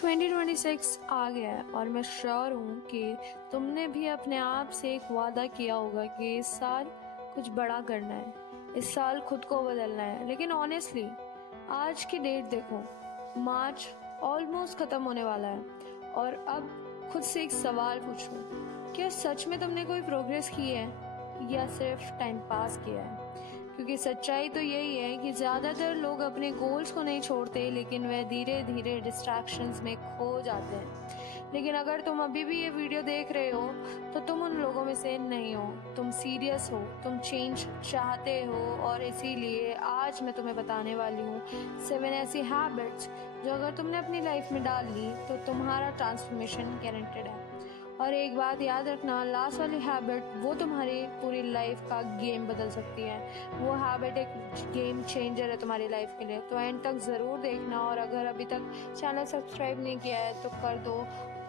2026 आ गया है और मैं श्योर हूँ कि तुमने भी अपने आप से एक वादा किया होगा कि इस साल कुछ बड़ा करना है, इस साल खुद को बदलना है। लेकिन ऑनेस्टली आज की डेट देखो, मार्च ऑलमोस्ट ख़त्म होने वाला है और अब खुद से एक सवाल पूछो, क्या सच में तुमने कोई प्रोग्रेस की है या सिर्फ टाइम पास किया है? क्योंकि सच्चाई तो यही है कि ज़्यादातर लोग अपने गोल्स को नहीं छोड़ते, लेकिन वह धीरे धीरे डिस्ट्रैक्शंस में खो जाते हैं। लेकिन अगर तुम अभी भी ये वीडियो देख रहे हो तो तुम उन लोगों में से नहीं हो, तुम सीरियस हो, तुम चेंज चाहते हो। और इसीलिए आज मैं तुम्हें बताने वाली हूँ 7 ऐसी हैबिट्स जो अगर तुमने अपनी लाइफ में डाल ली तो तुम्हारा ट्रांसफॉर्मेशन गारंटेड है। और एक बात याद रखना, लास्ट वाली हैबिट वो तुम्हारी पूरी लाइफ का गेम बदल सकती है। वो हैबिट एक गेम चेंजर है तुम्हारी लाइफ के लिए। तो एंड तक ज़रूर देखना, और अगर अभी तक चैनल सब्सक्राइब नहीं किया है तो कर दो।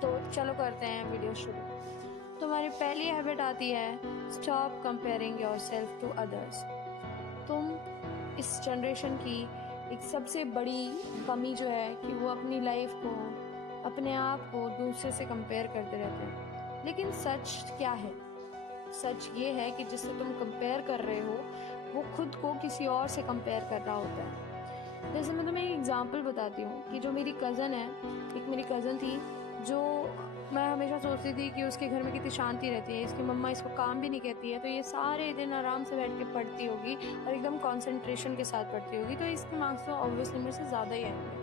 तो चलो करते हैं वीडियो शुरू। तुम्हारी पहली हैबिट आती है stop comparing yourself to others. तुम इस जनरेशन की एक सबसे बड़ी कमी जो है कि वो अपनी लाइफ को, अपने आप को दूसरे से कंपेयर करते रहते हैं। लेकिन सच क्या है? सच ये है कि जिससे तुम कंपेयर कर रहे हो वो खुद को किसी और से कंपेयर कर रहा होता है। जैसे मैं तुम्हें एक एग्जांपल बताती हूँ कि जो मेरी कज़न है, एक मेरी कज़न थी जो मैं हमेशा सोचती थी कि उसके घर में कितनी शांति रहती है, इसकी मम्मा इसको काम भी नहीं कहती है, तो ये सारे दिन आराम से बैठ के पढ़ती होगी और एकदम कंसंट्रेशन के साथ पढ़ती होगी, तो इसके मार्क्स तो ऑब्वियसली मेरे से ज़्यादा ही आएंगे।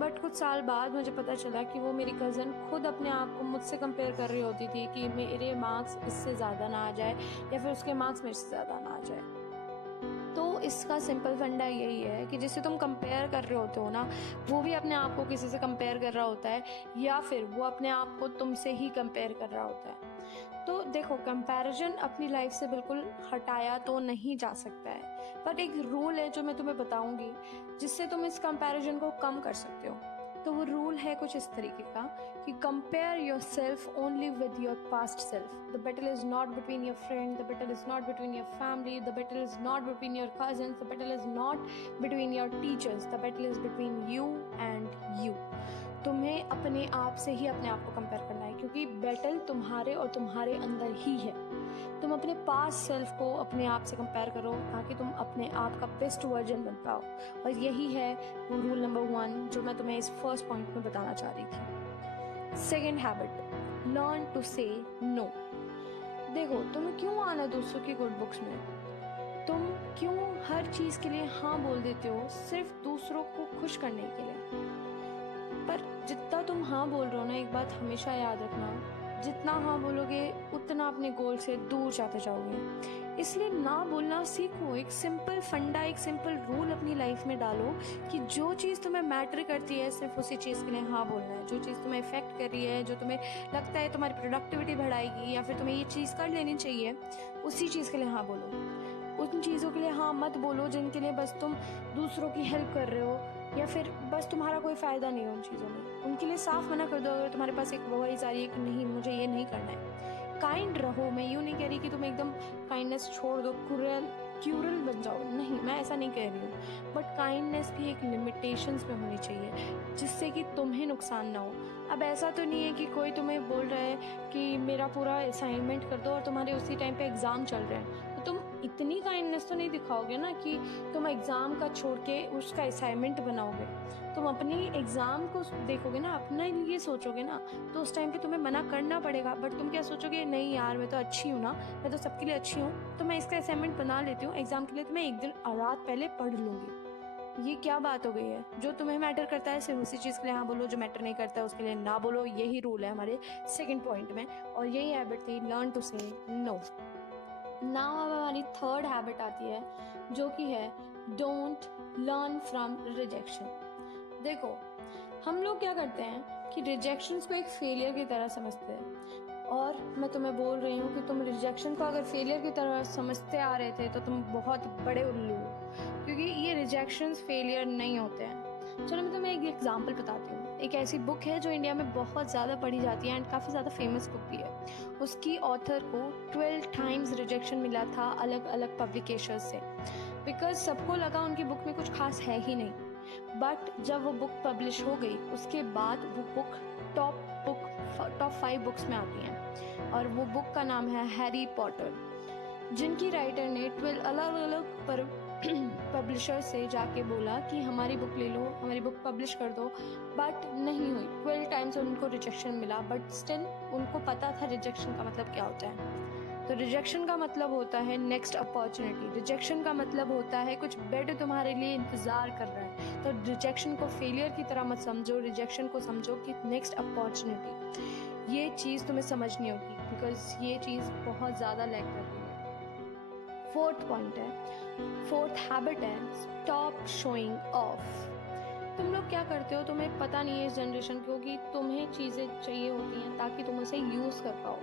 बट कुछ साल बाद मुझे पता चला कि वो मेरी कज़न खुद अपने आप को मुझसे कंपेयर कर रही होती थी कि मेरे मार्क्स इससे ज़्यादा ना आ जाए या फिर उसके मार्क्स मेरे से ज़्यादा ना आ जाए। तो इसका सिंपल फंडा यही है कि जिससे तुम कंपेयर कर रहे होते हो ना, वो भी अपने आप को किसी से कंपेयर कर रहा होता है या फिर वो अपने आप को तुमसे ही कंपेयर कर रहा होता है। तो देखो, कंपैरिजन अपनी लाइफ से बिल्कुल हटाया तो नहीं जा सकता है, बट एक रूल है जो मैं तुम्हें बताऊंगी जिससे तुम इस कंपैरिजन को कम कर सकते हो। तो वो रूल है कुछ इस तरीके का कि compare your self only with your past self. The battle is not between your friend, the battle is not between your family, the battle is not between your cousins, the battle is not between your teachers, the battle is between you and you. तुम्हें अपने आप से ही अपने आप को compare करना है, क्योंकि बैटल तुम्हारे और तुम्हारे अंदर ही है। तुम अपने पास सेल्फ को अपने आप से कंपेयर करो ताकि तुम अपने आप का बेस्ट वर्जन बन पाओ। और यही है वो रूल नंबर 1 जो मैं तुम्हें इस फर्स्ट पॉइंट में बताना चाह रही थी। सेकेंड हैबिट, लर्न टू से नो। देखो, तुम्हें क्यों आना दूसरों की गुड बुक्स में? तुम क्यों हर चीज के लिए हाँ बोल देते हो सिर्फ दूसरों को खुश करने के लिए? पर जितना तुम हाँ बोल रहे हो ना, एक बात हमेशा याद रखना, जितना हाँ बोलोगे उतना अपने गोल से दूर जाते जाओगे। इसलिए ना बोलना सीखो। एक सिंपल फंडा, एक सिंपल रूल अपनी लाइफ में डालो कि जो चीज़ तुम्हें मैटर करती है सिर्फ उसी चीज़ के लिए हाँ बोलना है। जो चीज़ तुम्हें इफेक्ट कर रही है, जो तुम्हें लगता है तुम्हारी प्रोडक्टिविटी बढ़ाएगी या फिर तुम्हें ये चीज़ कर लेनी चाहिए, उसी चीज़ के लिए हाँ बोलो। उन चीज़ों के लिए हाँ मत बोलो जिनके लिए बस तुम दूसरों की हेल्प कर रहे हो या फिर बस तुम्हारा कोई फ़ायदा नहीं है उन चीज़ों में। उनके लिए साफ मना कर दो अगर तुम्हारे पास एक वॉइस आ रही है कि नहीं, मुझे ये नहीं करना है। काइंड रहो। मैं यूँ नहीं कह रही कि तुम एकदम काइंडनेस छोड़ दो, क्यूरल बन जाओ, नहीं, मैं ऐसा नहीं कह रही हूँ। बट काइंडनेस भी एक लिमिटेशंस में होनी चाहिए जिससे कि तुम्हें नुकसान ना हो। अब ऐसा तो नहीं है कि कोई तुम्हें बोल रहा है कि मेरा पूरा असाइनमेंट कर दो और तुम्हारे उसी टाइम पे एग्ज़ाम चल रहे हैं, तो तुम इतनी काइंडनेस तो नहीं दिखाओगे ना कि तुम एग्ज़ाम का छोड़ के उसका असाइनमेंट बनाओगे। तुम अपनी एग्ज़ाम को देखोगे ना, अपने लिए सोचोगे ना, तो उस टाइम पे तुम्हें मना करना पड़ेगा। बट तुम क्या सोचोगे, नहीं यार मैं तो अच्छी हूँ ना, मैं तो सबके लिए अच्छी हूँ, तो मैं इसका असाइनमेंट बना लेती हूँ, एग्ज़ाम के लिए तो मैं एक दिन रात पहले पढ़ लूँगी। ये क्या बात हो गई है? जो तुम्हें मैटर करता है सिर्फ उसी चीज़ के लिए हाँ बोलो, जो मैटर नहीं करता है उसके लिए ना बोलो। यही रूल है हमारे सेकंड पॉइंट में, और यही हैबिट थी लर्न टू से नो। नाउ अब हमारी थर्ड हैबिट आती है जो कि है डोंट लर्न फ्रॉम रिजेक्शन। देखो, हम लोग क्या करते हैं कि रिजेक्शंस को एक फेलियर की तरह समझते हैं, और मैं तुम्हें बोल रही हूँ कि तुम रिजेक्शन को अगर फेलियर की तरह समझते आ रहे थे तो तुम बहुत बड़े उल्लू हो, क्योंकि ये रिजेक्शंस फेलियर नहीं होते हैं। चलो मैं तुम्हें एक एग्जांपल बताती हूँ। एक ऐसी बुक है जो इंडिया में बहुत ज़्यादा पढ़ी जाती है एंड काफ़ी ज़्यादा फेमस बुक भी है। उसकी ऑथर को 12 टाइम्स रिजेक्शन मिला था अलग अलग पब्लिकेशंस से, बिकॉज सबको लगा उनकी बुक में कुछ खास है ही नहीं। बट जब वो बुक पब्लिश हो गई उसके बाद वो बुक टॉप 5 बुक्स में आती हैं, और वो बुक का नाम है हैरी पॉटर, जिनकी राइटर ने 12 अलग अलग पर पब्लिशर से जाके बोला कि हमारी बुक ले लो, हमारी बुक पब्लिश कर दो, बट नहीं हुई। 12 टाइम्स उनको रिजेक्शन मिला, बट स्टिल उनको पता था रिजेक्शन का मतलब क्या होता है। तो रिजेक्शन का मतलब होता है नेक्स्ट अपॉर्चुनिटी, रिजेक्शन का मतलब होता है कुछ बेटर तुम्हारे लिए इंतज़ार कर रहा है। तो रिजेक्शन को फेलियर की तरह मत समझो, रिजेक्शन को समझो कि नेक्स्ट अपॉर्चुनिटी। ये चीज़ तुम्हें समझनी होगी, बिकॉज ये चीज़ बहुत ज़्यादा लैग कर रही है। फोर्थ पॉइंट है, फोर्थ हैबिट है, स्टॉप शोइंग ऑफ। तुम लोग क्या करते हो, तुम्हें पता नहीं है इस जनरेशन को कि तुम्हें चीज़ें चाहिए होती हैं ताकि तुम उसे यूज़ कर पाओ।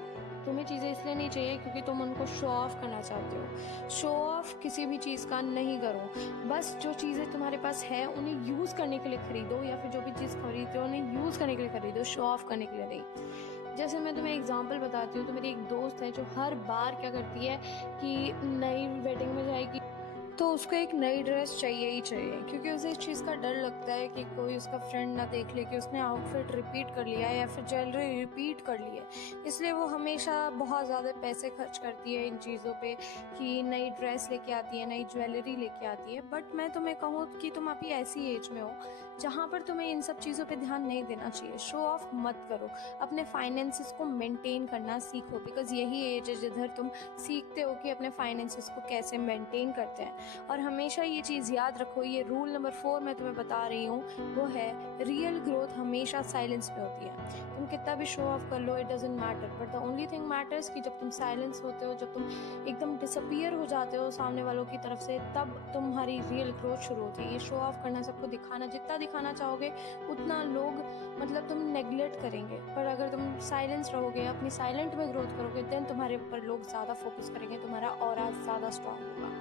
तुम्हें चीज़ें इसलिए नहीं चाहिए क्योंकि तुम उनको शो ऑफ करना चाहते हो। शो ऑफ किसी भी चीज़ का नहीं करो, बस जो चीज़ें तुम्हारे पास है उन्हें यूज़ करने के लिए खरीदो, या फिर जो भी चीज़ खरीदते हो उन्हें यूज़ करने के लिए खरीदो, शो ऑफ करने के लिए नहीं। जैसे मैं तुम्हें एग्जांपल बताती हूँ, तो मेरी एक दोस्त है जो हर बार क्या करती है कि नई वेडिंग में जाएगी तो उसको एक नई ड्रेस चाहिए ही चाहिए, क्योंकि उसे इस चीज़ का डर लगता है कि कोई उसका फ्रेंड ना देख ले कि उसने आउटफिट रिपीट कर लिया है या फिर ज्वेलरी रिपीट कर ली है। इसलिए वो हमेशा बहुत ज़्यादा पैसे खर्च करती है इन चीज़ों पे कि नई ड्रेस लेके आती है, नई ज्वेलरी लेके आती है। बट मैं तुम्हें कहूँ कि तुम अभी ऐसी एज में हो जहाँ पर तुम्हें इन सब चीज़ों पे ध्यान नहीं देना चाहिए। शो ऑफ मत करो, अपने फाइनेंसेस को मेंटेन करना सीखो, बिकॉज यही एज है जिधर तुम सीखते हो कि अपने फाइनेंसेस को कैसे मेंटेन करते हैं। और हमेशा ये चीज़ याद रखो, ये रूल नंबर 4 मैं तुम्हें बता रही हूँ, वो है रियल ग्रोथ हमेशा साइलेंस में होती है। तुम कितना भी शो ऑफ कर लो, it doesn't matter, but the only thing matters कि जब तुम साइलेंस होते हो, जब तुम एकदम डिसअपियर हो जाते हो सामने वालों की तरफ से, तब तुम्हारी रियल ग्रोथ शुरू होती है। ये शो ऑफ करना, सबको दिखाना, जितना दिखाना चाहोगे उतना लोग मतलब तुम नेग्लेक्ट करेंगे, पर अगर तुम साइलेंस रहोगे, अपनी साइलेंट में ग्रोथ करोगे, देन तुम्हारे ऊपर लोग ज़्यादा फोकस करेंगे, तुम्हारा ऑरा ज़्यादा स्ट्रांग होगा।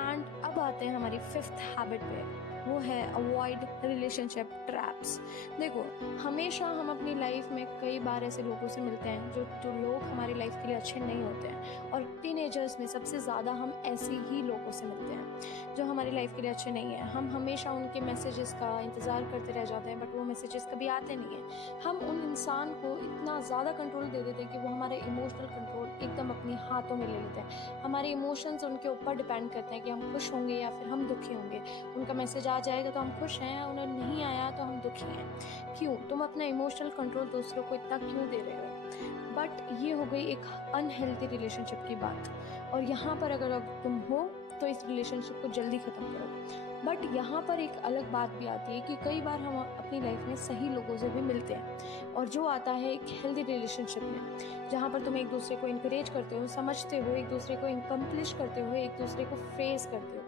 एंड अब आते हैं हमारी 5th हैबिट पे, वो है अवॉइड रिलेशनशिप ट्रैप्स। देखो, हमेशा हम अपनी लाइफ में कई बार ऐसे लोगों से मिलते हैं जो लोग हमारी लाइफ के लिए अच्छे नहीं होते हैं, और टीनेजर्स में सबसे ज़्यादा हम ऐसे ही लोगों से मिलते हैं जो हमारी लाइफ के लिए अच्छे नहीं हैं। हम हमेशा उनके मैसेजेस का इंतज़ार करते रह जाते हैं, बट वो मैसेजेस कभी आते नहीं हैं। हम उन इंसान को इतना ज़्यादा कंट्रोल दे देते हैं कि वो हमारे इमोशनल कंट्रोल एकदम अपने हाथों में ले लेते हैं। हमारे इमोशंस उनके ऊपर डिपेंड करते हैं कि हम खुश होंगे या फिर हम दुखी होंगे। उनका मैसेज आ जाएगा तो हम खुश हैं, उन्हें नहीं आया तो हम दुखी हैं। क्यों? तुम अपना इमोशनल कंट्रोल दूसरों को इतना क्यों दे रहे हो? बट ये हो गई एक अनहेल्दी रिलेशनशिप की बात, और यहाँ पर अगर अब तुम हो तो इस रिलेशनशिप को जल्दी ख़त्म करो। बट यहाँ पर एक अलग बात भी आती है कि कई बार हम अपनी लाइफ में सही लोगों से भी मिलते हैं, और जो आता है एक हेल्दी रिलेशनशिप में, जहाँ पर तुम एक दूसरे को इनकरेज करते हो, समझते हो, एक दूसरे को इनकम्प्लिश करते हो, एक दूसरे को फेस करते हो,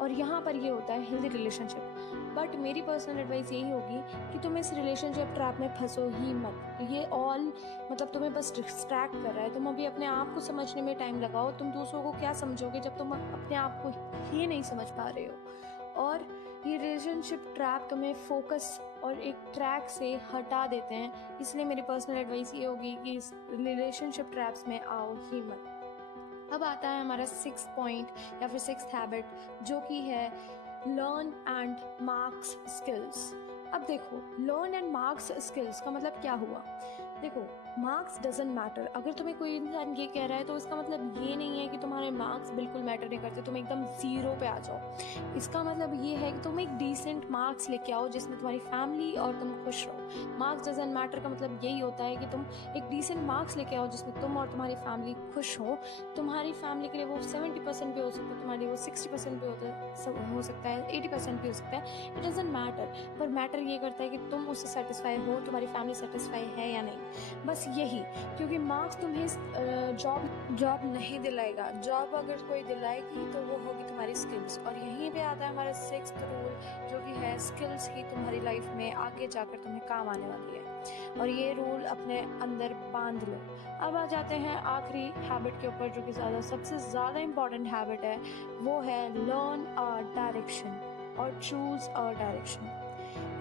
और यहाँ पर ये होता है हेल्दी रिलेशनशिप। बट मेरी पर्सनल एडवाइस यही होगी कि तुम इस रिलेशनशिप ट्रैप में फंसो ही मत। ये ऑल मतलब तुम्हें बस डिस्ट्रैक्ट कर रहा है। तुम अभी अपने आप को समझने में टाइम लगाओ। तुम दूसरों को क्या समझोगे जब तुम अपने आप को ही नहीं समझ पा रहे हो। और ये रिलेशनशिप ट्रैप तुम्हें फोकस और एक ट्रैक से हटा देते हैं। इसलिए मेरी पर्सनल एडवाइस ये होगी कि इस रिलेशनशिप ट्रैप्स में आओ ही मत। अब आता है हमारा 6th पॉइंट या फिर 6th हैबिट, जो कि है लर्न एंड मार्क्स स्किल्स। अब देखो, लर्न एंड मार्क्स स्किल्स का मतलब क्या हुआ? देखो, मार्क्स डजंट मैटर। अगर तुम्हें कोई इंसान ये कह रहा है तो इसका मतलब ये नहीं है कि तुम्हारे मार्क्स बिल्कुल मैटर नहीं करते, तुम एकदम 0 पे आ जाओ। इसका मतलब ये है कि तुम एक डिसेंट मार्क्स लेके आओ जिसमें तुम्हारी फैमिली और तुम खुश रहो। मार्क्स डजंट मैटर का मतलब यही होता है कि तुम एक डिसेंट मार्क्स लेके आओ जिसमें तुम और तुम्हारी फैमिली खुश हो। तुम्हारी फैमिली के लिए वो 70% भी हो सकता है, तुम्हारे लिए वो 60% भी हो सकता है, 80% भी हो सकता है। इट डजंट मैटर, पर मैटर ये करता है कि तुम उससे सेटिस्फाई हो, तुम्हारी फैमिली सेटिस्फाई है या नहीं, बस यही। क्योंकि मार्क्स तुम्हें जॉब नहीं दिलाएगा। जॉब अगर कोई दिलाएगी तो वो होगी तुम्हारी स्किल्स। और यहीं पे आता है हमारा 6th रूल, जो कि है स्किल्स ही तुम्हारी लाइफ में आगे जाकर तुम्हें काम आने वाली है, और ये रूल अपने अंदर बांध लो। अब आ जाते हैं आखिरी हैबिट के ऊपर, जो कि सबसे ज़्यादा इम्पॉर्टेंट हैबिट है, वो है लर्न अ डायरेक्शन और चूज अ डायरेक्शन।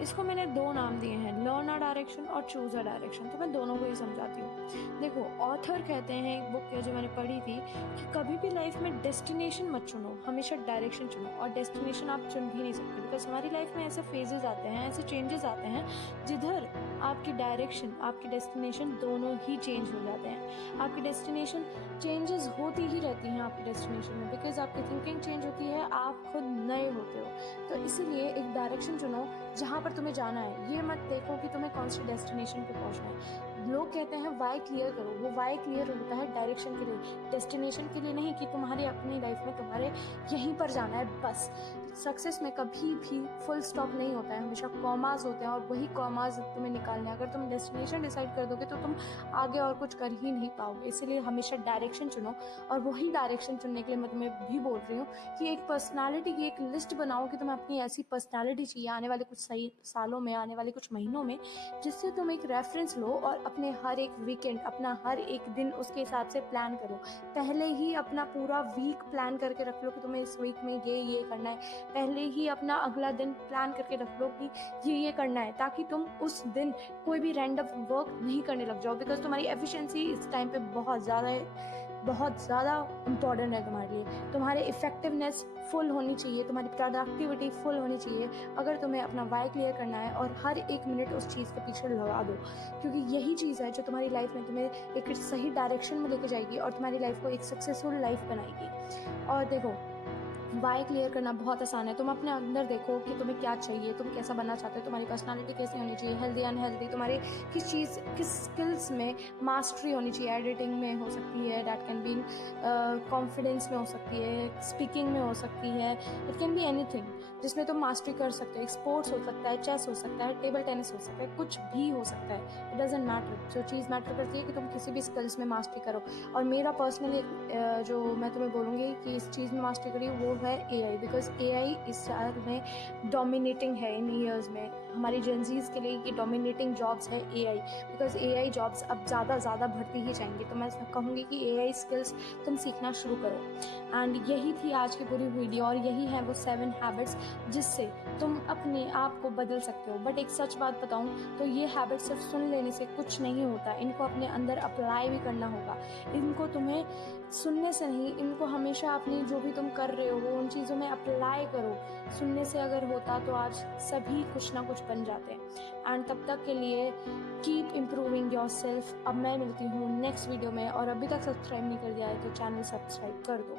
इसको मैंने दो नाम दिए हैं, लर्न अ डायरेक्शन और चूज़ अ डायरेक्शन। तो मैं दोनों को ही समझाती हूँ। देखो, ऑथर कहते हैं एक बुक जो मैंने पढ़ी थी कि कभी भी लाइफ में डेस्टिनेशन मत चुनो, हमेशा डायरेक्शन चुनो। और डेस्टिनेशन आप चुन भी नहीं सकते, बिकॉज हमारी लाइफ में ऐसे फेजेस आते हैं, ऐसे चेंजेस आते हैं जिधर आपकी डायरेक्शन, आपकी डेस्टिनेशन दोनों ही चेंज हो जाते हैं। आपकी डेस्टिनेशन चेंजेस होती ही रहती हैं आपकी डेस्टिनेशन में, बिकॉज आपकी थिंकिंग चेंज होती है, आप खुद नए होते हो। तो इसीलिए एक डायरेक्शन चुनो जहाँ पर तुम्हें जाना है। ये मत देखो कि तुम्हें कौन सी डेस्टिनेशन पे पहुँचना है। लोग कहते हैं वाई क्लियर करो, वो वाई क्लियर होता है डायरेक्शन के लिए, डेस्टिनेशन के लिए नहीं कि तुम्हारे अपनी लाइफ में तुम्हारे यहीं पर जाना है बस। सक्सेस में कभी भी फुल स्टॉप नहीं होता है, हमेशा कॉमास होते हैं और वही कॉमास तुम्हें निकालने हैं। अगर तुम डेस्टिनेशन डिसाइड कर दोगे तो तुम आगे और कुछ कर ही नहीं पाओगे। इसीलिए हमेशा डायरेक्शन चुनो। और वही डायरेक्शन चुनने के लिए मैं तुम्हें भी बोल रही हूँ कि एक पर्सनालिटी की एक लिस्ट बनाओ कि तुम्हें अपनी ऐसी पर्सनालिटी चाहिए आने वाले कुछ सही सालों में, आने वाले कुछ महीनों में, जिससे तुम एक रेफरेंस लो और अपने हर एक वीकेंड, अपना हर एक दिन उसके हिसाब से प्लान करो। पहले ही अपना पूरा वीक प्लान करके रख लो कि तुम्हें इस वीक में ये करना है। पहले ही अपना अगला दिन प्लान करके रख लो कि ये करना है, ताकि तुम उस दिन कोई भी रैंडम वर्क नहीं करने लग जाओ। बिकॉज तुम्हारी एफिशिएंसी इस टाइम पे बहुत ज़्यादा इम्पॉर्टेंट है तुम्हारे लिए। तुम्हारी इफेक्टिवनेस फुल होनी चाहिए, तुम्हारी प्रोडक्टिविटी फुल होनी चाहिए अगर तुम्हें अपना वाई क्लियर करना है। और हर एक मिनट उस चीज़ के पीछे लगा दो, क्योंकि यही चीज़ है जो तुम्हारी लाइफ में तुम्हें एक सही डायरेक्शन में लेके जाएगी और तुम्हारी लाइफ को एक सक्सेसफुल लाइफ बनाएगी। और देखो, वाई क्लियर करना बहुत आसान है। तुम अपने अंदर देखो कि तुम्हें क्या चाहिए, तुम कैसा बनना चाहते हो, तुम्हारी पर्सनालिटी कैसी होनी चाहिए, हेल्दी अनहेल्दी, तुम्हारी किस स्किल्स में मास्टरी होनी चाहिए। एडिटिंग में हो सकती है, दैट कैन बी कॉन्फिडेंस में हो सकती है, स्पीकिंग में हो सकती है, इट कैन बी एनीथिंग जिसमें तुम मास्टरी कर सकते हो। स्पोर्ट्स हो सकता है, चेस हो सकता है, टेबल टेनिस हो सकता है, कुछ भी हो सकता है, इट डजेंट मैटर। जो चीज़ मैटर करती है कि तुम किसी भी स्किल्स में मास्टरी करो। और मेरा पर्सनली जो मैं तुम्हें बोलूँगी कि इस चीज़ में मास्टरी करी वो है AI, बिकॉज AI इस साल में डोमिनेटिंग है। इन ईयर्स में हमारी जेंजीज के लिए ये डोमिनेटिंग जॉब्स है AI, बिकॉज AI जॉब्स अब ज़्यादा बढ़ती ही जाएंगी। तो मैं कहूँगी कि AI स्किल्स तुम सीखना शुरू करो। एंड यही थी आज की पूरी वीडियो, और यही है वो 7 हैबिट्स जिससे तुम अपने आप को बदल सकते हो। बट एक सच बात बताऊँ तो ये हैबिट सिर्फ सुन लेने से कुछ नहीं होता, इनको अपने अंदर अप्लाई भी करना होगा। इनको तुम्हें सुनने से नहीं, इनको हमेशा अपनी जो भी तुम कर रहे हो वो उन चीज़ों में अप्लाई करो। सुनने से अगर होता तो आज सभी कुछ ना कुछ बन जाते हैं। एंड तब तक के लिए कीप इम्प्रूविंग योर सेल्फ। अब मैं मिलती हूँ नेक्स्ट वीडियो में, और अभी तक सब्सक्राइब नहीं कर दिया है तो चैनल सब्सक्राइब कर दो।